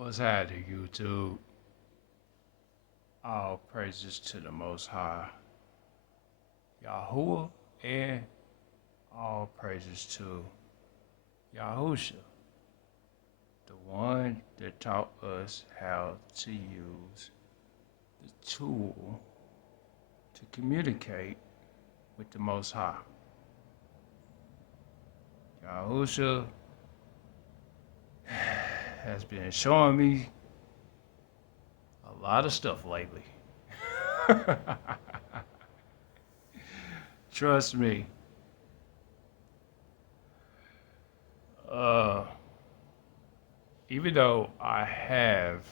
What's happening, YouTube? All praises to the Most High, YAHUAH, and all praises to YAHUSHA, the one that taught us how to use the tool to communicate with the Most High. YAHUSHA has been showing me a lot of stuff lately. Trust me. Uh, Even though I have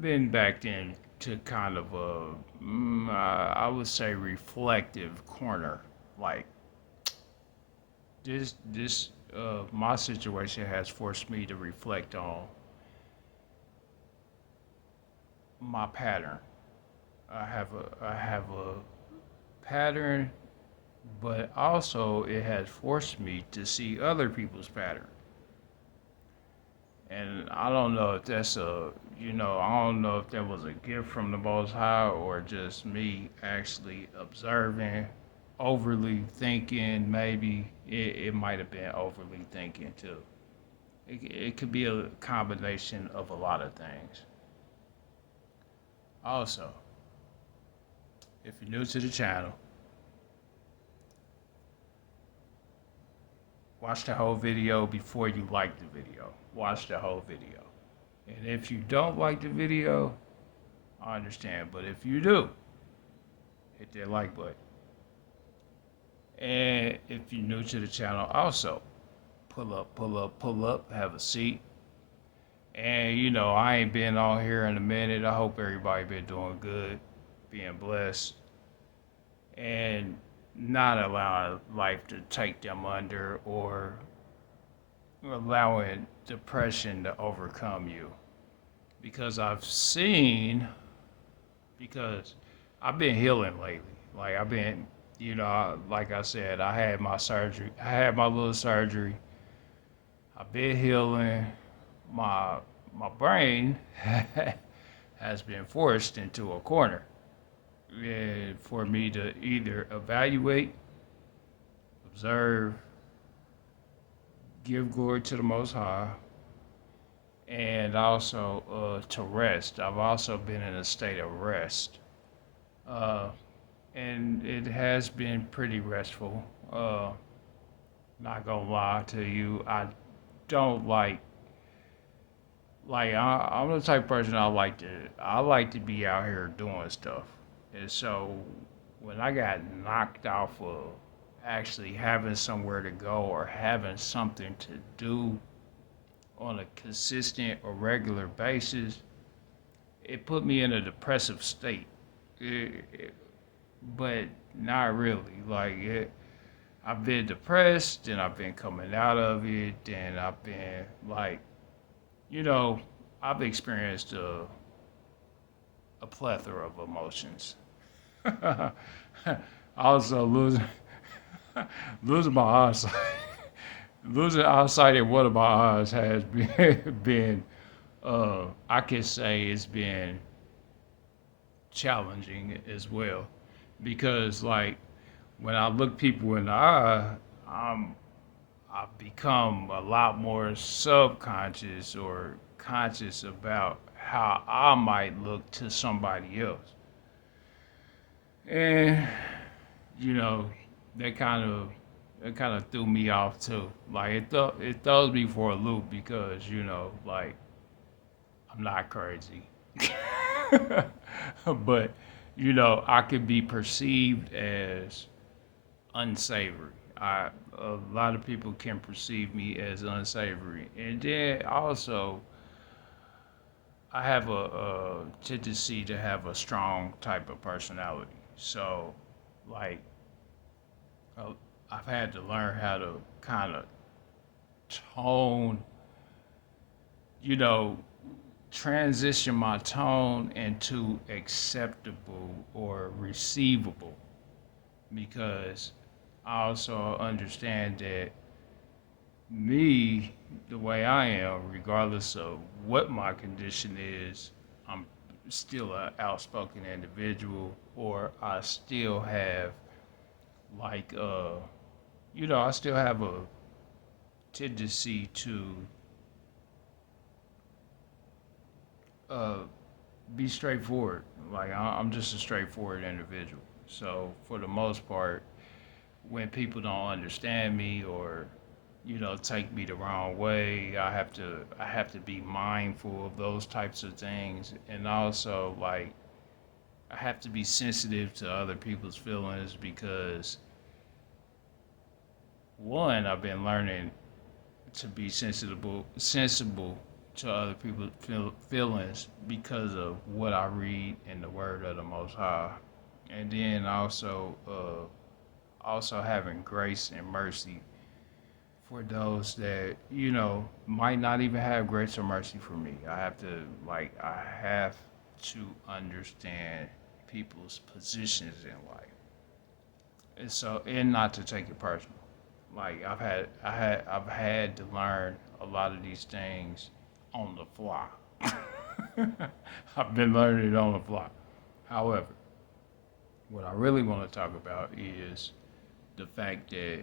been back into kind of I would say reflective corner, like my situation has forced me to reflect on my pattern. I have a pattern, but also it has forced me to see other people's pattern. And I don't know if that's I don't know if that was a gift from the Most High or just me actually observing, overly thinking. Maybe it might have been overly thinking too. It could be a combination of a lot of things. Also, if you're new to the channel, watch the whole video before you like the video. Watch the whole video. And if you don't like the video, I understand. But if you do, hit that like button. And if you're new to the channel, also pull up, have a seat. And I ain't been on here in a minute. I hope everybody been doing good, being blessed, and not allowing life to take them under or allowing depression to overcome you. Because because I've been healing lately. Like I've been, like I said, I had my surgery. I had my little surgery. I've been healing. My brain has been forced into a corner for me to either evaluate, observe, give glory to the Most High, and also to rest. I've also been in a state of rest, uh, and it has been pretty restful. Not gonna lie to you, I don't I'm the type of person I like to be out here doing stuff, and so when I got knocked off of actually having somewhere to go or having something to do on a consistent or regular basis, it put me in a depressive state. But not really. I've been depressed, and I've been coming out of it, and I've been you know, I've experienced a plethora of emotions. Also, losing my eyesight. Losing eyesight in one of my eyes has been I can say it's been challenging as well, because when I look people in the eye, I'm I've become a lot more subconscious or conscious about how I might look to somebody else. And you know, that kind of threw me off too. It throws me for a loop because I'm not crazy. But I could be perceived as unsavory. A lot of people can perceive me as unsavory, and then also I have a tendency to have a strong type of personality. So, like, uh, I've had to learn how to kind of tone, you know, transition my tone into acceptable or receivable, because I also understand that me, the way I am, regardless of what my condition is, I'm still an outspoken individual, or I still have like I still have a tendency to uh be straightforward. Like I'm just a straightforward individual. So for the most part, when people don't understand me or take me the wrong way, I have to be mindful of those types of things, and also like I have to be sensitive to other people's feelings because one, I've been learning to be sensible to other people's feelings because of what I read in the Word of the Most High, and then also having grace and mercy for those that might not even have grace or mercy for me. I have to understand people's positions in life, and not to take it personal. Like I've had to learn a lot of these things on the fly. I've been learning it on the fly. However, what I really want to talk about is the fact that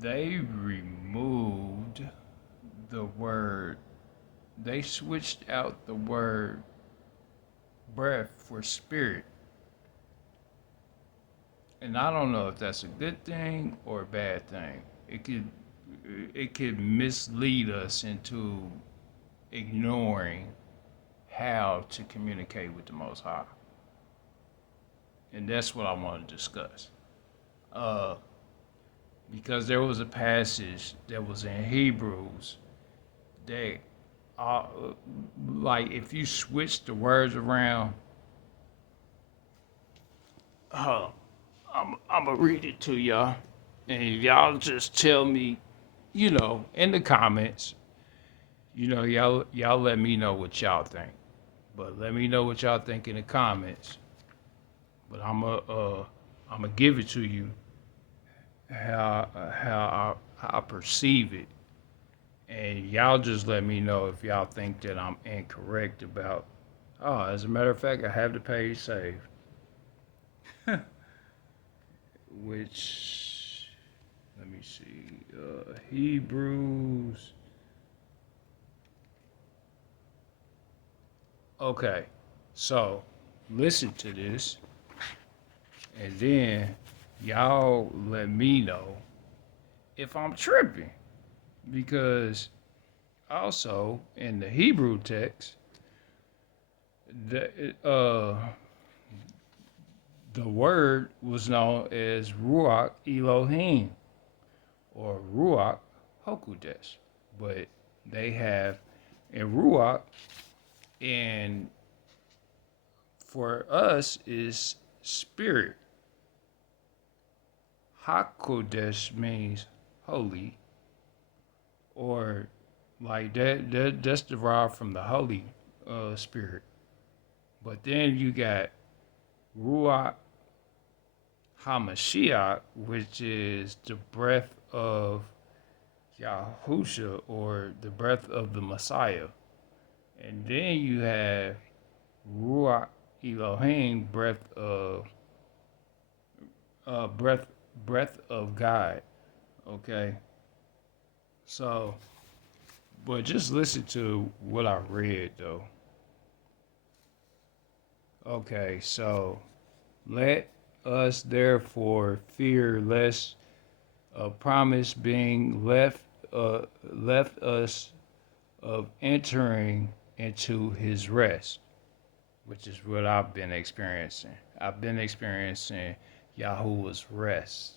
they removed the word, they switched out the word breath for spirit. And I don't know if that's a good thing or a bad thing. It could mislead us into ignoring how to communicate with the Most High, and that's what I want to discuss. Uh, because there was a passage that was in Hebrews that, uh, like, if you switch the words around, uh, I'm gonna read it to y'all, and y'all just tell me, in the comments, y'all let me know what y'all think. But let me know what y'all think in the comments. But I'm gonna give it to you how I perceive it, and y'all just let me know if y'all think that I'm incorrect about. Oh, as a matter of fact, I have the page saved, which let me see, Hebrews. Okay, so listen to this, and then y'all let me know if I'm tripping, because also in the Hebrew text, the the word was known as Ruach Elohim or Ruach Hakodesh, but they have in Ruach, and for us is spirit. Hakodesh means holy, or like that's derived from the Holy Spirit. But then you got Ruach Hamashiach, which is the breath of Yahusha, or the breath of the Messiah. And then you have Ruach Elohim, uh, breath breath of God. Okay, so but just listen to what I read though. Okay, so let us therefore fear lest a promise being left us of entering into his rest, which is what I've been experiencing. I've been experiencing Yahuwah's rest.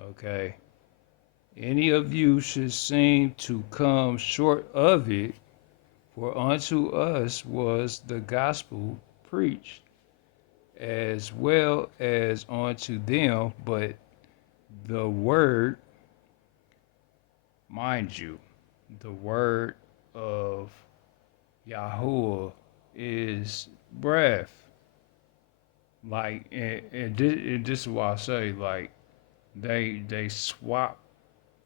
Okay. Any of you should seem to come short of it, for unto us was the gospel preached, as well as unto them, but the word, mind you, the word of Yahuwah is breath. Like, and this is why I say, like, They swapped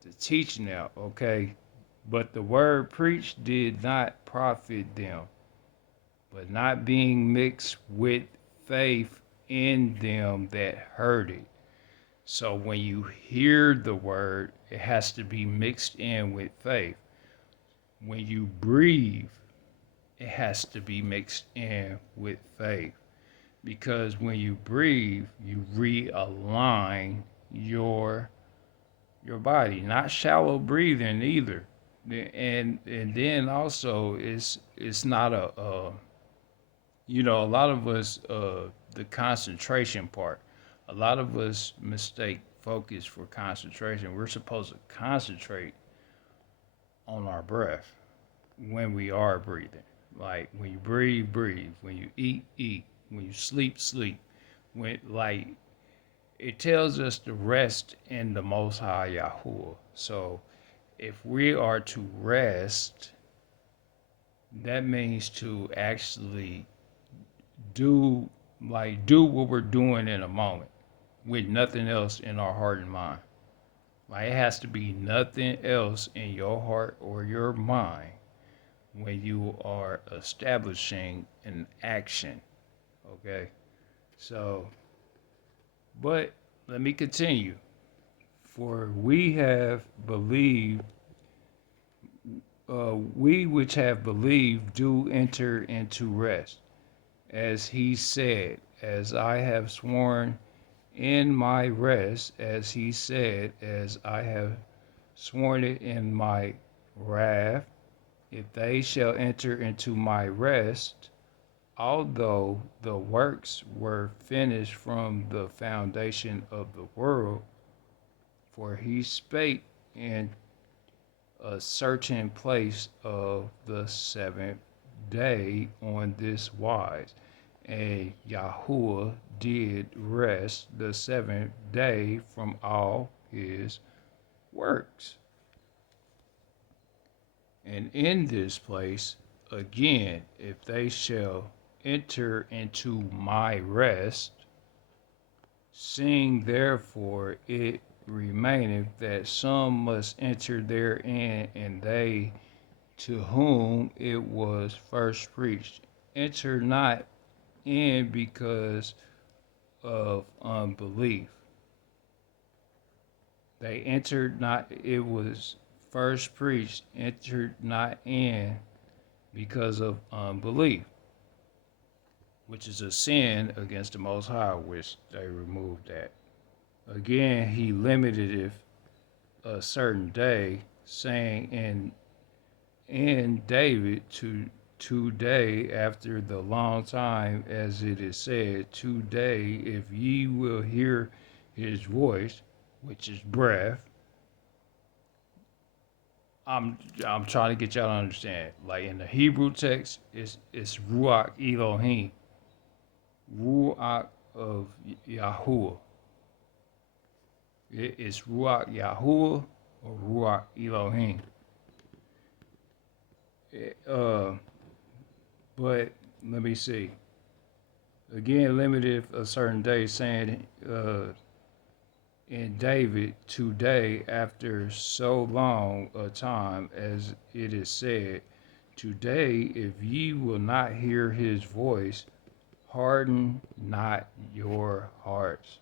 the teaching out, okay? But the word preached did not profit them, but not being mixed with faith in them that heard it. So when you hear the word, it has to be mixed in with faith. When you breathe, it has to be mixed in with faith. Because when you breathe, you realign your body, not shallow breathing either. And then also it's not a lot of us the concentration part. A lot of us mistake focus for concentration. We're supposed to concentrate on our breath when we are breathing. Like when you breathe, breathe. When you eat, eat. When you sleep, sleep. When like it tells us to rest in the Most High Yahuwah. So if we are to rest, that means to actually do do what we're doing in a moment with nothing else in our heart and mind. Like it has to be nothing else in your heart or your mind when you are establishing an action. Okay. So, but let me continue. For we have believed, we which have believed do enter into rest, as he said, as I have sworn in my rest, as he said, as I have sworn it in my wrath, if they shall enter into my rest, although the works were finished from the foundation of the world, for he spake in a certain place of the seventh day on this wise. And Yahuwah did rest the seventh day from all his works. And in this place, again, if they shall enter into my rest, seeing therefore it remaineth that some must enter therein, and they to whom it was first preached enter not in because of unbelief. They entered not, it was first preached, entered not in because of unbelief, which is a sin against the Most High, which they removed that. Again, he limited it a certain day, saying in David to today after the long time, as it is said, today if ye will hear his voice, which is breath. I'm trying to get y'all to understand. Like in the Hebrew text, it's Ruach Elohim, Ruach of Yahuwah. It's Ruach Yahuwah or Ruach Elohim. But let me see. Again, limited a certain day, saying in David today, after so long a time, as it is said, today, if ye will not hear his voice, harden not your hearts.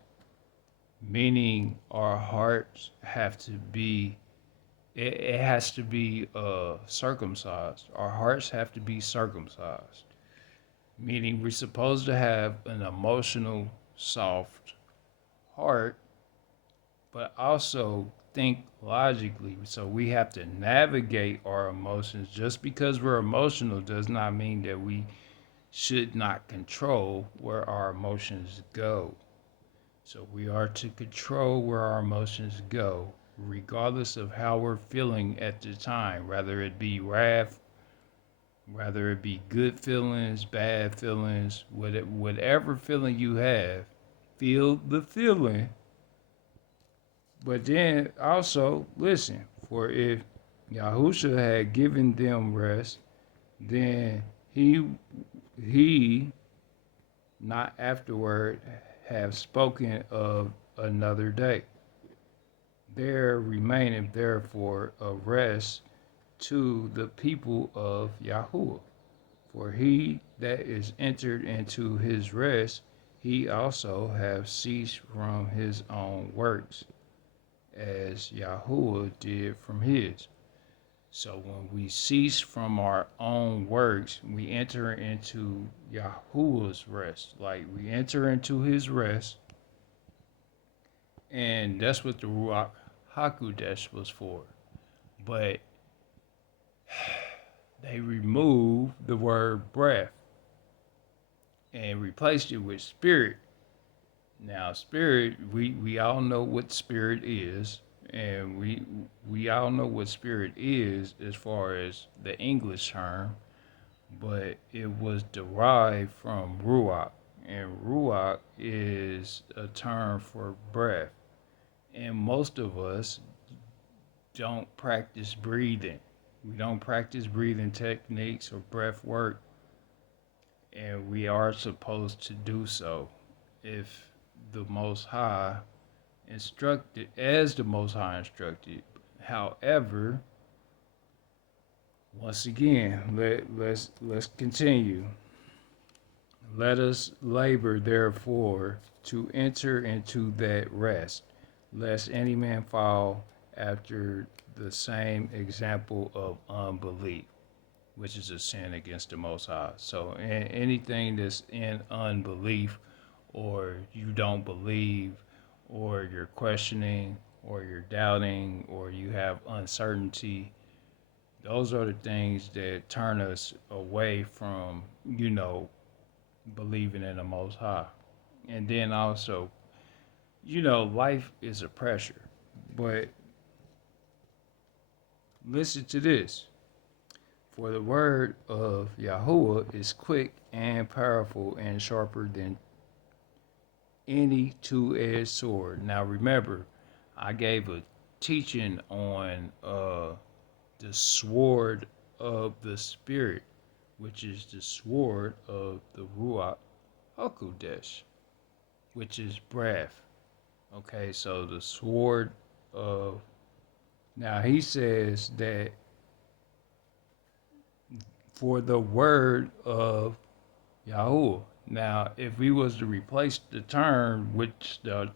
Meaning, our hearts have to be, it has to be circumcised. Our hearts have to be circumcised. Meaning, we're supposed to have an emotional, soft heart, but also think logically. So we have to navigate our emotions. Just because we're emotional does not mean that we should not control where our emotions go. So we are to control where our emotions go, regardless of how we're feeling at the time, whether it be wrath, whether it be good feelings, bad feelings, whatever feeling you have, feel the feeling. But then also, listen, for if Yahusha had given them rest, then he not afterward have spoken of another day. There remaineth therefore a rest to the people of Yahuwah. For he that is entered into his rest, he also have ceased from his own works, as Yahuwah did from his. So when we cease from our own works, we enter into Yahuwah's rest. Like we enter into his rest, and that's what the Ruach Hakodesh was for. But they removed the word breath and replaced it with spirit. Now, spirit, we all know what spirit is, and we all know what spirit is as far as the English term, but it was derived from Ruach, and Ruach is a term for breath. And most of us don't practice breathing. We don't practice breathing techniques or breath work, and we are supposed to do so if the Most High instructed, as the Most High instructed. However, once again, let's continue. Let us labor, therefore, to enter into that rest, lest any man fall after the same example of unbelief, which is a sin against the Most High. So, anything that's in unbelief, or you don't believe, or you're questioning, or you're doubting, or you have uncertainty, those are the things that turn us away from, believing in the Most High. And then also, life is a pressure. But listen to this. For the word of Yahuwah is quick and powerful and sharper than any two-edged sword. Now remember, I gave a teaching on the sword of the Spirit, which is the sword of the Ruach HaKodesh, which is breath. Okay, so the sword of... Now he says that for the word of Yahuwah. Now, if we was to replace the term, which the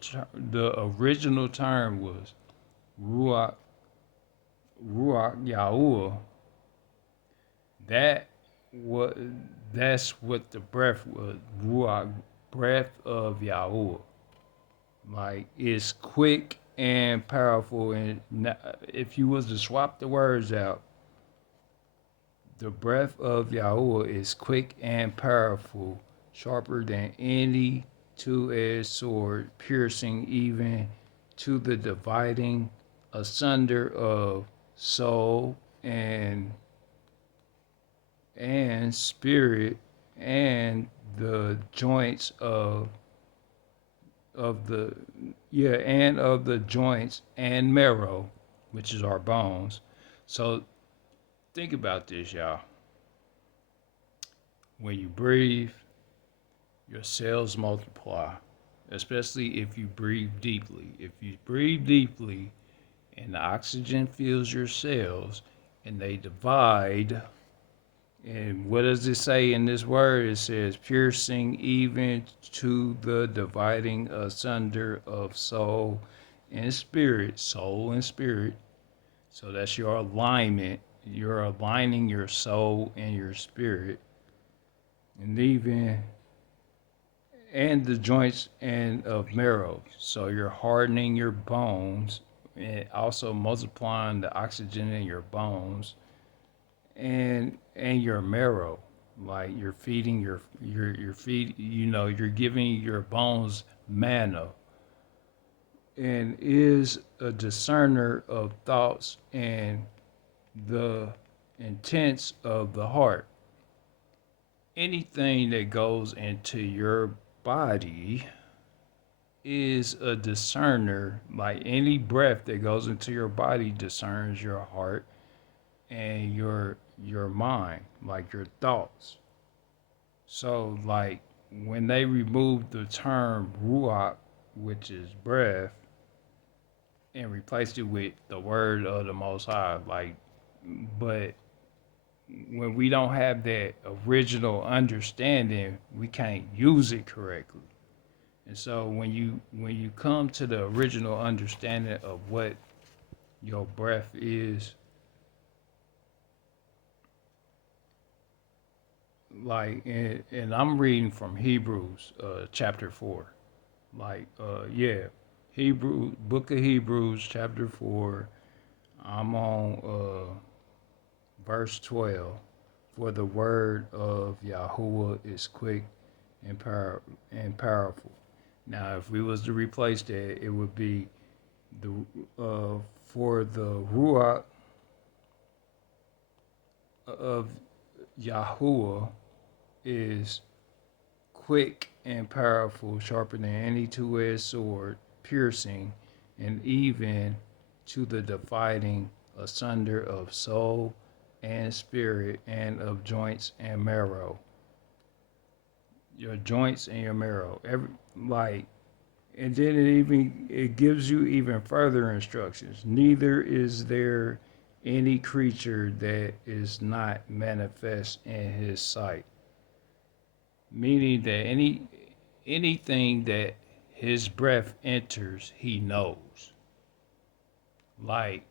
original term was Ruach Yahuwah, that was that's what the breath was. Ruach, breath of Yahuwah. Like it's quick and powerful, and if you was to swap the words out, the breath of Yahuwah is quick and powerful, sharper than any two-edged sword, piercing even to the dividing asunder of soul and spirit, and the joints of the and of the joints and marrow, which is our bones. So think about this, y'all. When you breathe, your cells multiply, especially if you breathe deeply. If you breathe deeply and the oxygen fills your cells and they divide, and what does it say in this word? It says, piercing even to the dividing asunder of soul and spirit. Soul and spirit. So that's your alignment. You're aligning your soul and your spirit. And the joints and of marrow. So you're hardening your bones and also multiplying the oxygen in your bones and your marrow. Like you're feeding your feed, you're giving your bones manna, and is a discerner of thoughts and the intents of the heart. Anything that goes into your body is a discerner. Like any breath that goes into your body discerns your heart and your mind, like your thoughts. So like when they removed the term ruach, which is breath, and replaced it with the word of the Most High. Like, but when we don't have that original understanding, we can't use it correctly. And so when you come to the original understanding of what your breath is, like, and I'm reading from Hebrews, chapter 4. Like, yeah, Hebrew book of Hebrews, chapter 4. I'm on verse 12. For the word of Yahuwah is quick and powerful. Now, if we was to replace that, it would be the for the Ruach of Yahuwah is quick and powerful, sharper than any two-edged sword, piercing and even to the dividing asunder of soul and spirit and of joints and marrow. Your joints and your marrow. And then it gives you even further instructions. Neither is there any creature that is not manifest in his sight. Meaning that anything that his breath enters, he knows. Like,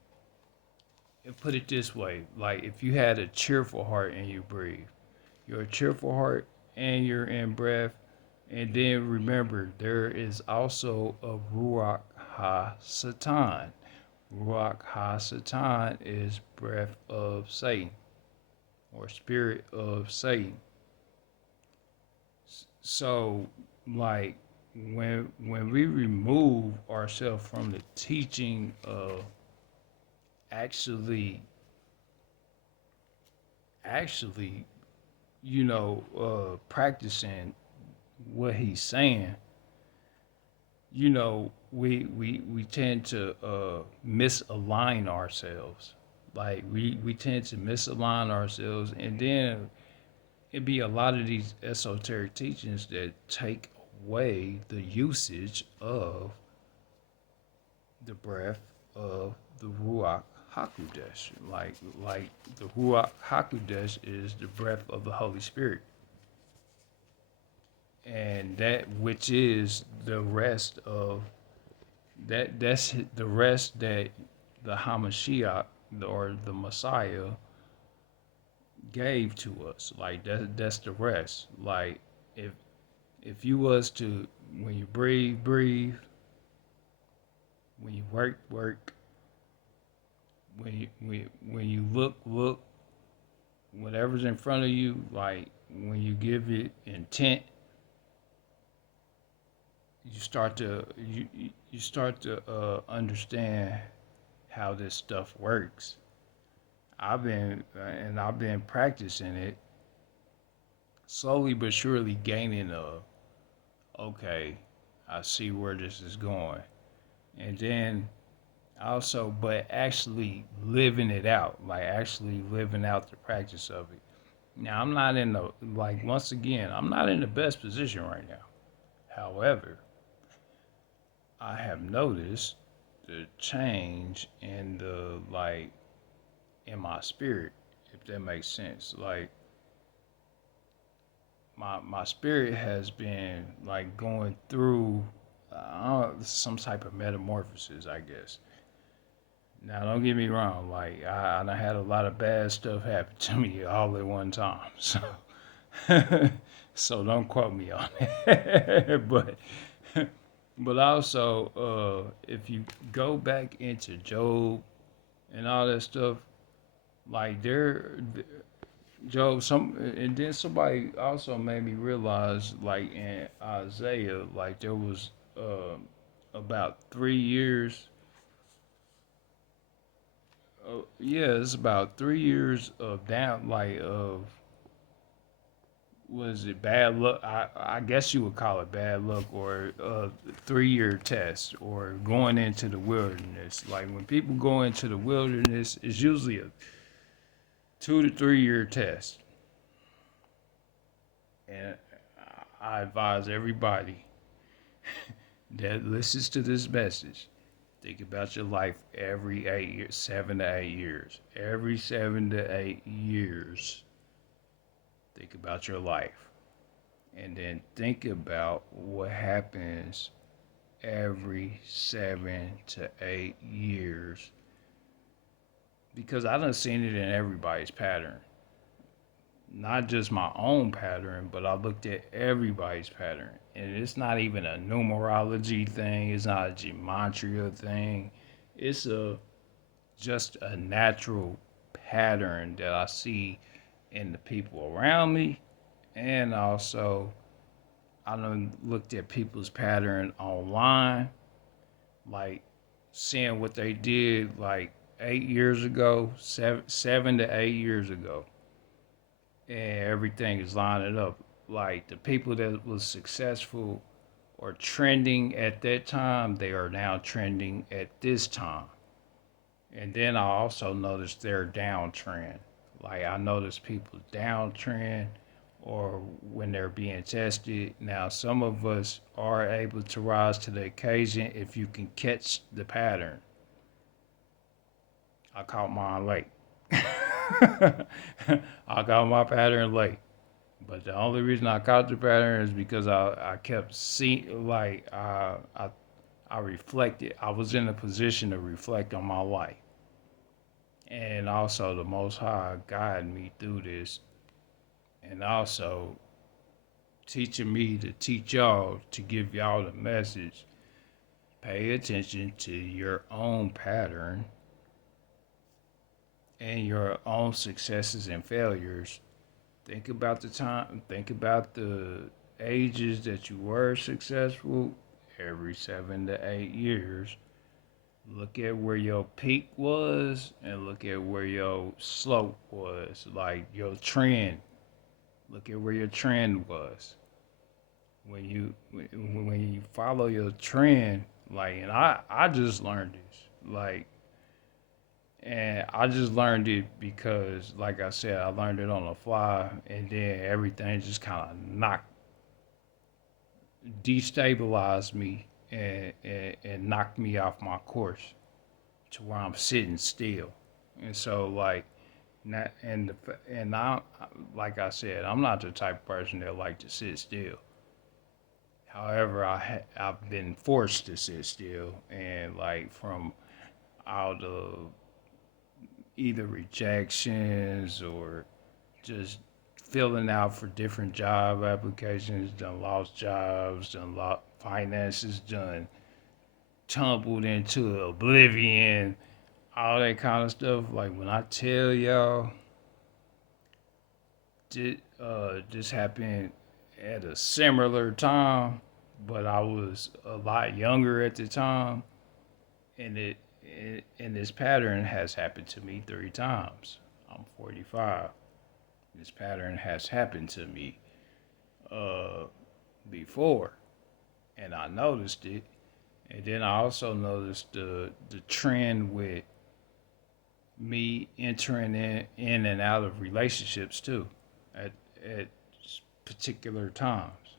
put it this way, like if you had a cheerful heart and you breathe, you're a cheerful heart and you're in breath, and then remember there is also a Ruach Ha-Satan. Ruach Ha-Satan is breath of Satan or spirit of Satan. So, like, when we remove ourselves from the teaching of actually actually practicing what he's saying, we tend to misalign ourselves. Like, we tend to misalign ourselves, and then it be a lot of these esoteric teachings that take away the usage of the breath of the Ruach Hakodesh. Like the Ruach Hakodesh is the breath of the Holy Spirit. And that which is the rest of that's the rest that the Hamashiach or the Messiah gave to us. Like that's the rest. Like if you was to, when you breathe, breathe, when you work, when you look, whatever's in front of you, like when you give it intent, you start to understand how this stuff works. I've been practicing it, slowly but surely gaining okay, I see where this is going. And then also, but actually living it out, like actually living out the practice of it. Now, I'm not in the, like, once again, I'm not in the best position right now. However, I have noticed the change in in my spirit, if that makes sense. Like, my spirit has been like going through some type of metamorphosis, I guess. Now, don't get me wrong. Like, I had a lot of bad stuff happen to me all at one time. So, so don't quote me on it. But also, if you go back into Job and all that stuff, like Job, and then somebody also made me realize, like in Isaiah, like there was about 3 years. Yeah, it's about 3 years of down, like of, was it bad luck? I guess you would call it bad luck, or a 3 year test, or going into the wilderness. Like when people go into the wilderness, it's usually a 2 to 3 year test. And I advise everybody that listens to this message, Think about your life every 8 years, 7 to 8 years. Every 7 to 8 years, think about your life. And then think about what happens every 7 to 8 years. Because I done seen it in everybody's pattern. Not just my own pattern, but I looked at everybody's pattern. And it's not even a numerology thing, it's not a gematria thing. It's just a natural pattern that I see in the people around me. And also, I done looked at people's pattern online, like seeing what they did like 8 years ago, 7 to 8 years ago, and everything is lining up. Like the people that was successful or trending at that time, they are now trending at this time. And then I also noticed their downtrend. Like I noticed people downtrend or when they're being tested. Now, some of us are able to rise to the occasion if you can catch the pattern. I caught mine late. I got my pattern late. But the only reason I caught the pattern is because I kept seeing, like, I reflected. I was in a position to reflect on my life. And also, the Most High guided me through this. And also, teaching me to teach y'all, to give y'all the message. Pay attention to your own pattern and your own successes and failures. Think about the time, think about the ages that you were successful every 7 to 8 years. Look at where your peak was and look at where your slope was, like your trend. Look at where your trend was. When you follow your trend, like, and I just learned this, like, and I just learned it because, like I said, I learned it on the fly, and then everything just kind of destabilized me and knocked me off my course to where I'm sitting still. And so, like, not and I, like I said, I'm not the type of person that like to sit still. However, I've been forced to sit still, and like from out of either rejections or just filling out for different job applications, done lost jobs, done lost finances, done tumbled into oblivion, all that kind of stuff. Like when I tell y'all, this happened at a similar time, but I was a lot younger at the time, and and this pattern has happened to me 3 times. I'm 45. This pattern has happened to me uh, before, and I noticed it. And then I also noticed the trend with me entering in and out of relationships too, at particular times.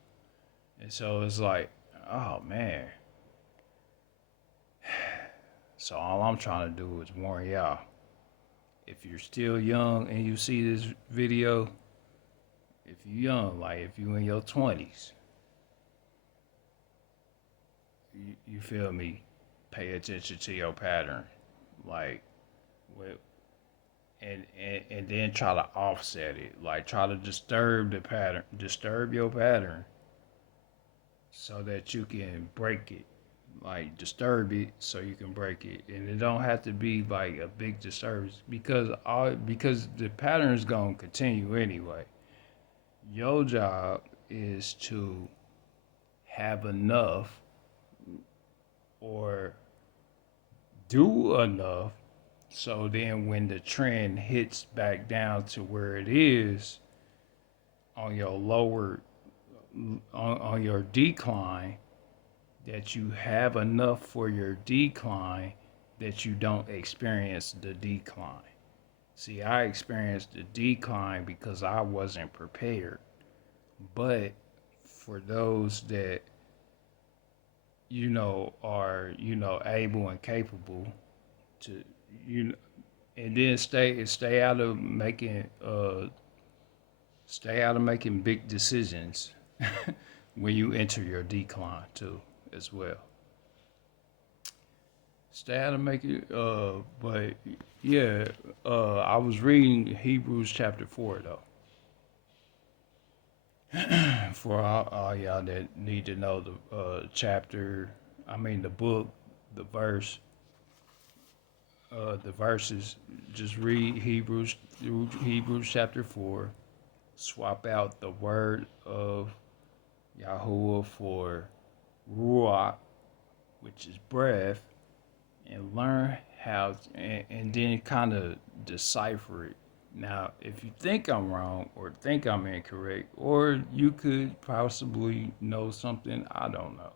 And so it's like, oh man. So all I'm trying to do is warn y'all. If you're still young and you see this video, if you're young, like if you in your 20s, you feel me? Pay attention to your pattern, like, with, and then try to offset it. Like try to disturb the pattern, disturb your pattern, so that you can break it. Like disturb it so you can break it, and it don't have to be like a big disturbance because the pattern is gonna continue anyway. Your job is to have enough or do enough so then when the trend hits back down to where it is on your lower on your decline, that you have enough for your decline that you don't experience the decline. See, I experienced the decline because I wasn't prepared. But for those that are, able and capable to, you know, and then stay out of making big decisions when you enter your decline too, as well. Stay out of making, but yeah, I was reading Hebrews chapter 4 though. For all y'all that need to know the chapter, I mean the book, the verse, the verses. Just read Hebrews through Hebrews chapter 4. Swap out the word of YAHUAH for Ruach, which is breath, and learn how, and then kind of decipher it. Now, if you think I'm wrong or think I'm incorrect, or you could possibly know something I don't know,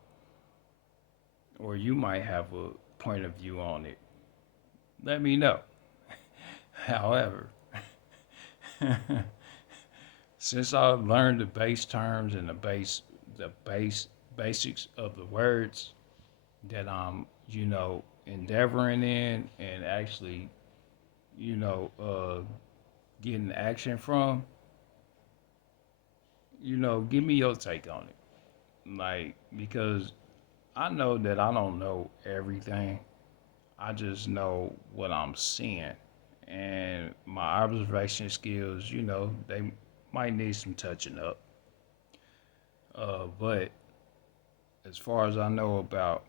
or you might have a point of view on it, let me know. However, since I learned the base terms and the basics of the words that I'm, endeavoring in and actually, you know, uh, getting action from, give me your take on it. Like, because I know that I don't know everything. I just know what I'm seeing. And my observation skills, they might need some touching up. But as far as I know about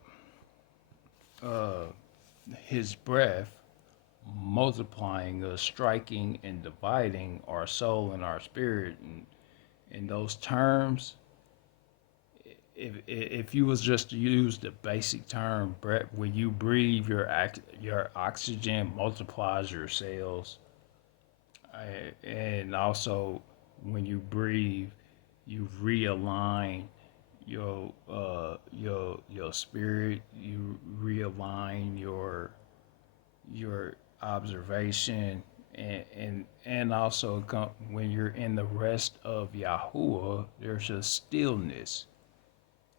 uh, his breath multiplying us, striking and dividing our soul and our spirit, and in those terms, if you was just to use the basic term, breath, when you breathe, your oxygen multiplies your cells, and also when you breathe, you realign your spirit. You realign your observation, and also when you're in the rest of Yahuwah, there's a stillness,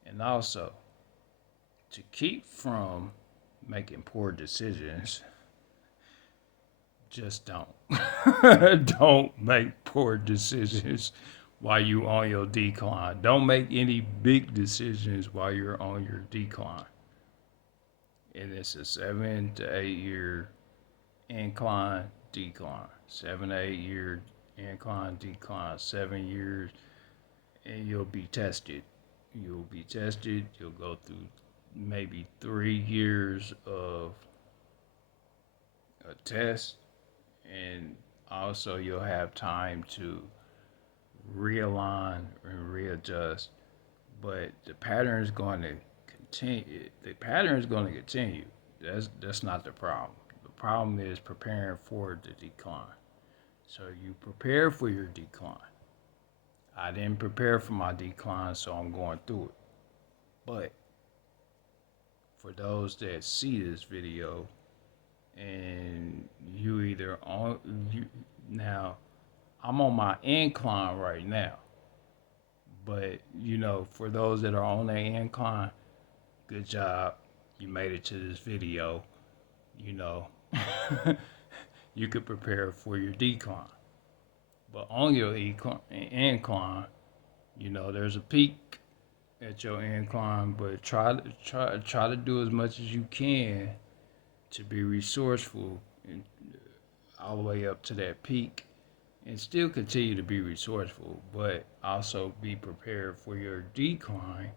and also to keep from making poor decisions. Just don't. Don't make poor decisions while you on your decline. Don't make any big decisions while you're on your decline. And it's a 7 to 8 year incline, decline. 7 to 8 year incline, decline. 7 years, and you'll be tested. You'll be tested. You'll go through maybe 3 years of a test, and also you'll have time to realign and readjust. But the pattern is going to continue. The pattern is going to continue. That's not the problem. The problem is preparing for the decline. So you prepare for your decline. I didn't prepare for my decline, so I'm going through it. But for those that see this video, and you either on you now, I'm on my incline right now. But for those that are on their incline, good job. You made it to this video. You know, you could prepare for your decline. But on your incline, there's a peak at your incline. But try to do as much as you can to be resourceful and all the way up to that peak, and still continue to be resourceful, but also be prepared for your decline,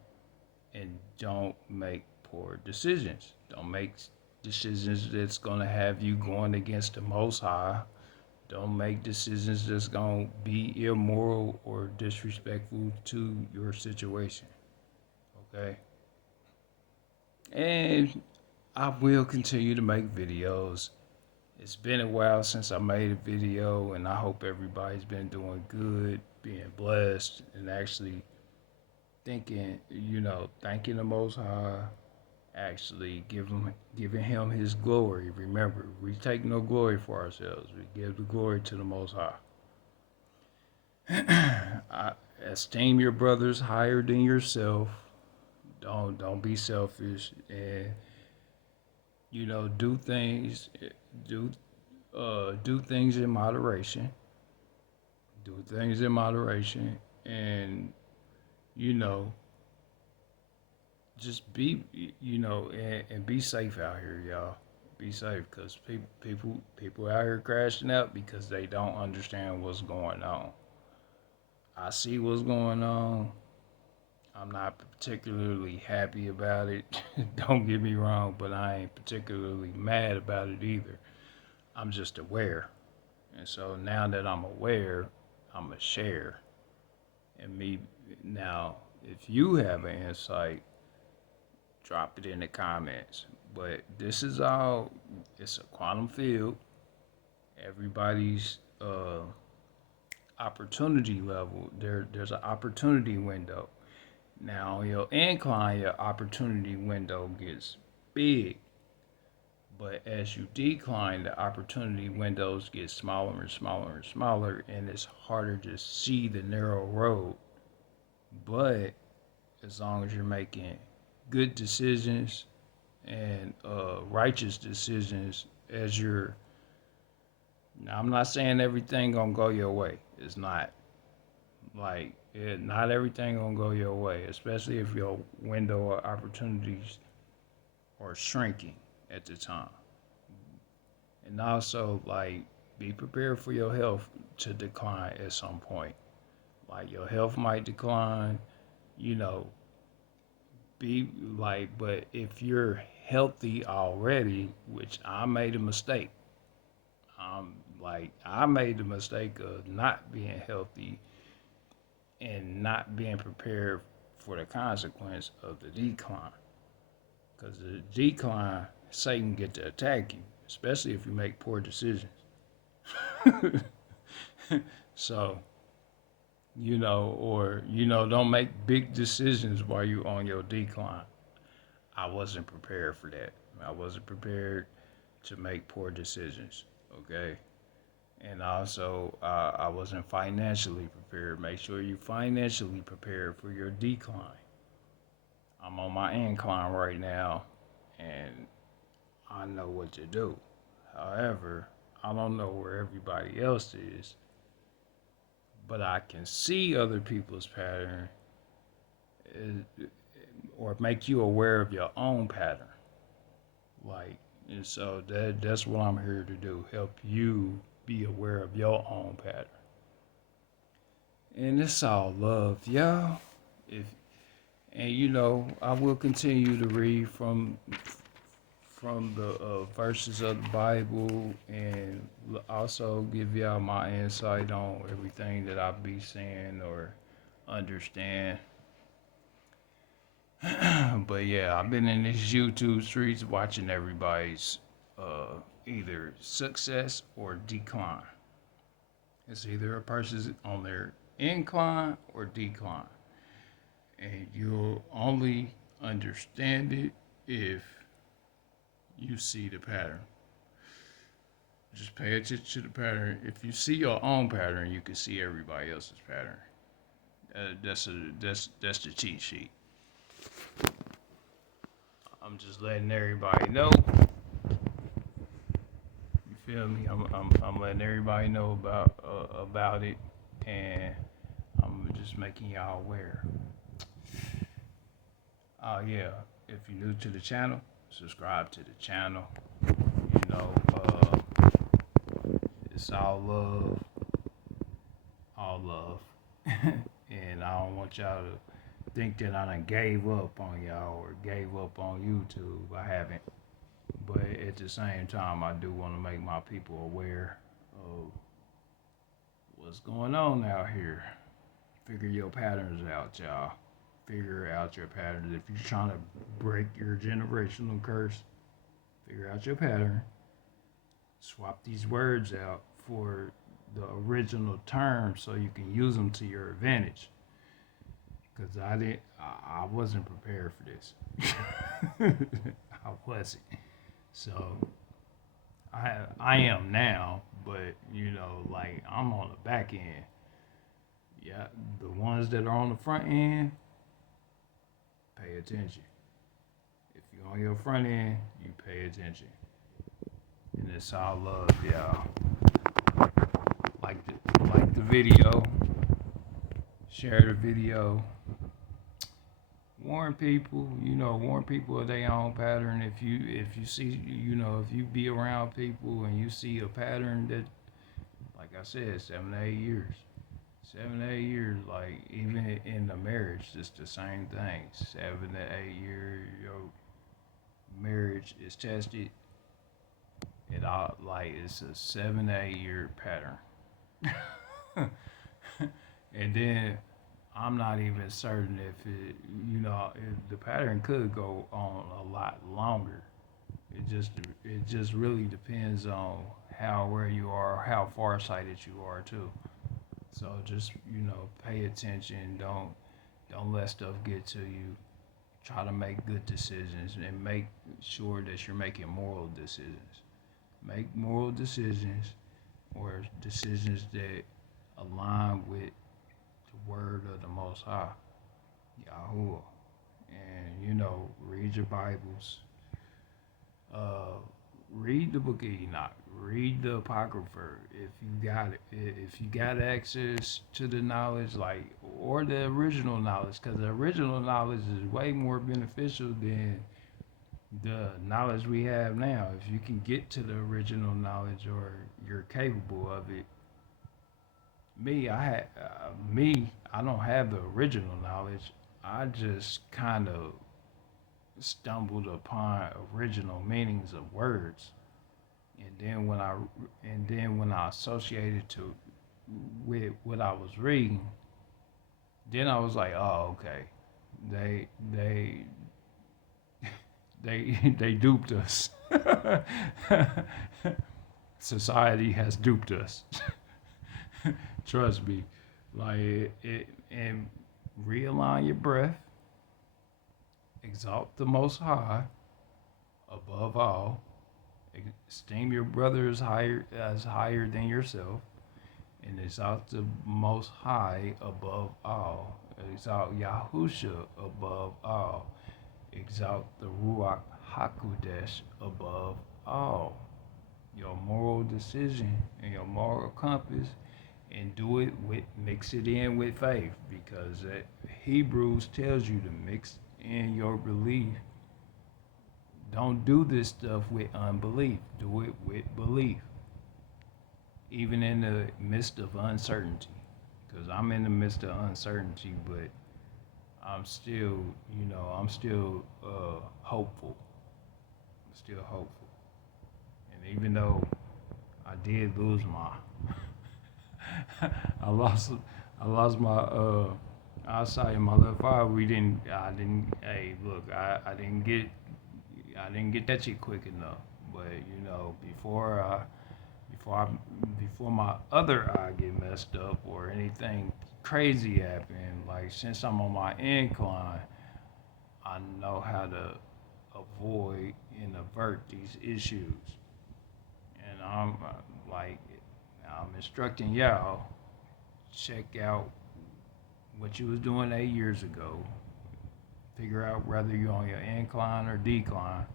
and don't make poor decisions. Don't make decisions that's going to have you going against the Most High. Don't make decisions that's going to be immoral or disrespectful to your situation. Okay? And I will continue to make videos. It's been a while since I made a video, and I hope everybody's been doing good, being blessed, and actually thanking the Most High, actually giving Him His glory. Remember, we take no glory for ourselves. We give the glory to the Most High. Esteem your brothers higher than yourself. Don't be selfish, and do things do do things in moderation. Do things in moderation, and you know just be and be safe out here, y'all. Be safe, because people out here crashing out because they don't understand what's going on. I see what's going on. I'm not particularly happy about it. Don't get me wrong, but I ain't particularly mad about it either. I'm just aware. And so now that I'm aware, I'm going to share. And me now, if you have an insight, drop it in the comments. But this is all, it's a quantum field. Everybody's opportunity level, there's an opportunity window. Now, your incline, your opportunity window gets big. But as you decline, the opportunity windows get smaller and smaller and smaller, and it's harder to see the narrow road. But as long as you're making good decisions and righteous decisions, as you're, now I'm not saying everything gonna go your way. It's not. Not everything gonna go your way, especially if your window of opportunities are shrinking at the time. And also, be prepared for your health to decline at some point. Like, your health might decline, you know, but if you're healthy already, which I made a mistake, I made the mistake of not being healthy and not being prepared for the consequence of the decline. Because the decline, Satan get to attack you, especially if you make poor decisions. So, don't make big decisions while you on your decline. I wasn't prepared for that. I wasn't prepared to make poor decisions. Okay. And also, I wasn't financially prepared. Make sure you financially prepared for your decline. I'm on my incline right now, and I know what to do. However, I don't know where everybody else is, but I can see other people's pattern, or make you aware of your own pattern. And so that's what I'm here to do, help you be aware of your own pattern. And it's all love, y'all. I will continue to read from the verses of the Bible, and also give y'all my insight on everything that I be saying or understand. But yeah, I've been in these YouTube streets watching everybody's either success or decline. It's either a person on their incline or decline. And you'll only understand it if you see the pattern. Just pay attention to the pattern. If you see your own pattern, you can see everybody else's pattern. That's the cheat sheet. I'm just letting everybody know. You feel me? I'm letting everybody know about it, and I'm just making y'all aware. Yeah, if you're new to the channel, subscribe to the channel. It's all love, and I don't want y'all to think that I done gave up on y'all or gave up on YouTube. I haven't, but at the same time, I do want to make my people aware of what's going on out here. Figure your patterns out, y'all. Figure out your patterns. If you're trying to break your generational curse, figure out your pattern. Swap these words out for the original term so you can use them to your advantage. Because I wasn't prepared for this. I wasn't. So I am now, but I'm on the back end. Yeah, the ones that are on the front end, pay attention. If you're on your front end, you pay attention. And it's all love, y'all. Like the video, share the video, warn people, warn people of their own pattern. If you see, if you be around people and you see a pattern that, like I said, 7 to 8 years. 7 to 8 years, like even in the marriage, it's the same thing. 7 to 8 year, your marriage is tested. It all like it's a 7 to 8 year pattern. And then I'm not even certain if if the pattern could go on a lot longer. It just really depends on how aware you are, how farsighted you are too. So just pay attention. Don't let stuff get to you. Try to make good decisions and make sure that you're making moral decisions. Make moral decisions or decisions that align with the word of the Most High, YAHUAH. And read your Bibles. Read the Book of Enoch. Read the Apocrypha if you got it. If you got access to the knowledge, or the original knowledge, because the original knowledge is way more beneficial than the knowledge we have now. If you can get to the original knowledge or you're capable of it. I don't have the original knowledge. I just kind of stumbled upon original meanings of words, and then when I associated to with what I was reading, then I was like, oh, okay, they they duped us. Society has duped us. Trust me, and realign your breath. Exalt the Most High above all. Esteem your brother as higher than yourself, and exalt the Most High above all. Exalt YAHUSHA above all. Exalt the Ruach HaKodesh above all. Your moral decision and your moral compass, and mix it in with faith, because Hebrews tells you to mix in your belief. Don't do this stuff with unbelief. Do it with belief, even in the midst of uncertainty. Because I'm in the midst of uncertainty, but I'm still, hopeful. I'm still hopeful. And even though I did lose I lost my eyesight in my left eye. I didn't get that shit quick enough. But before my other eye get messed up or anything crazy happen, like since I'm on my incline, I know how to avoid and avert these issues. And I'm instructing y'all, check out what you was doing 8 years ago. Figure out whether you're on your incline or decline.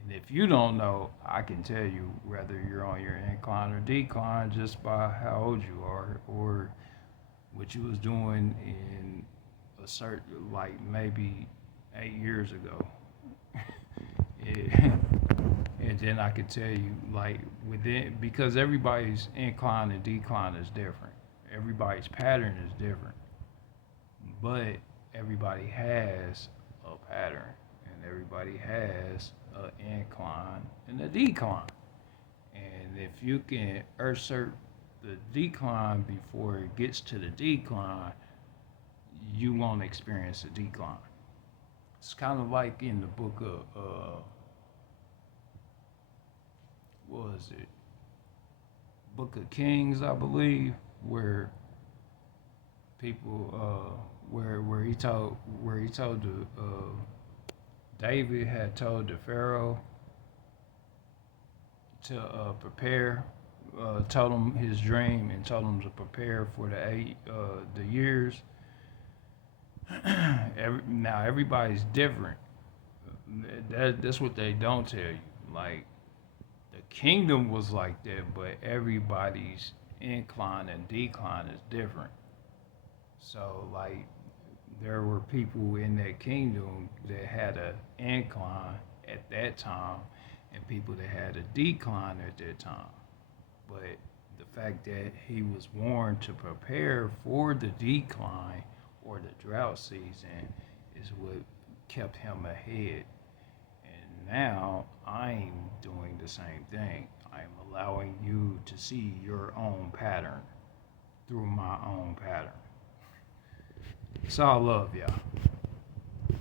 And if you don't know, I can tell you whether you're on your incline or decline just by how old you are or what you was doing in a certain, maybe 8 years ago. And then I could tell you, because everybody's incline and decline is different. Everybody's pattern is different. But everybody has a pattern, and everybody has an incline and a decline. And if you can assert the decline before it gets to the decline, you won't experience a decline. It's kind of like in the book of what was it? Book of Kings, I believe, where people where he told the David had told the Pharaoh to prepare, told him his dream and told him to prepare for the years Now everybody's different. That's what they don't tell you. Like the kingdom was like that, but everybody's incline and decline is different. So like there were people in that kingdom that had an incline at that time, and people that had a decline at that time. But the fact that he was warned to prepare for the decline or the drought season is what kept him ahead. And now I'm doing the same thing. I'm allowing you to see your own pattern through my own pattern. It's all love, y'all.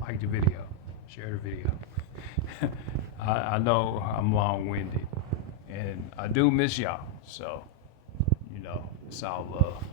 Like the video, share the video. I know I'm long winded, and I do miss y'all. So, it's all love.